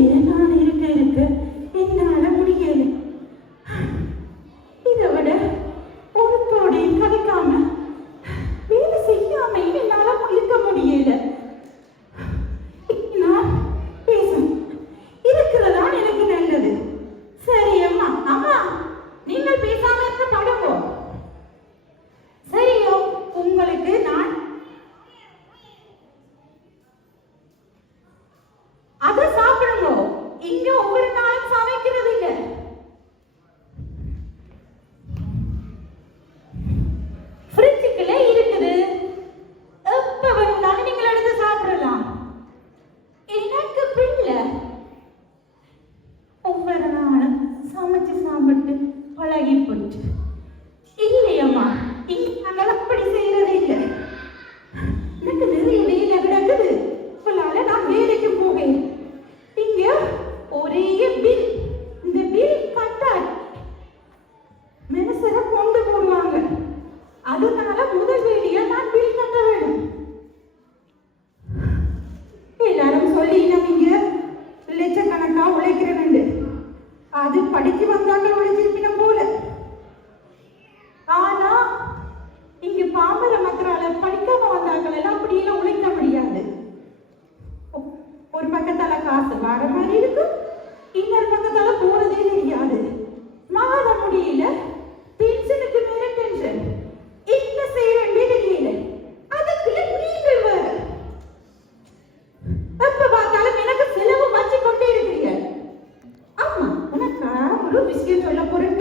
ഇരനാണ് ഇരക്ക് ഇരക്ക്. എന്താണ് காசு வர மாதிரி இருக்கும் இன்னொரு பக்கத்தால போனதே தெரியாது. மாத முடியல. பென்ஷனுக்கு மேல டென்ஷன் என்ன செய்யறேன்னே தெரியல. செலவு வச்சு கொண்டே இருக்கிறீங்க. ஆமா உனக்கா ஒரு விஷயம் சொல்ல போறேன்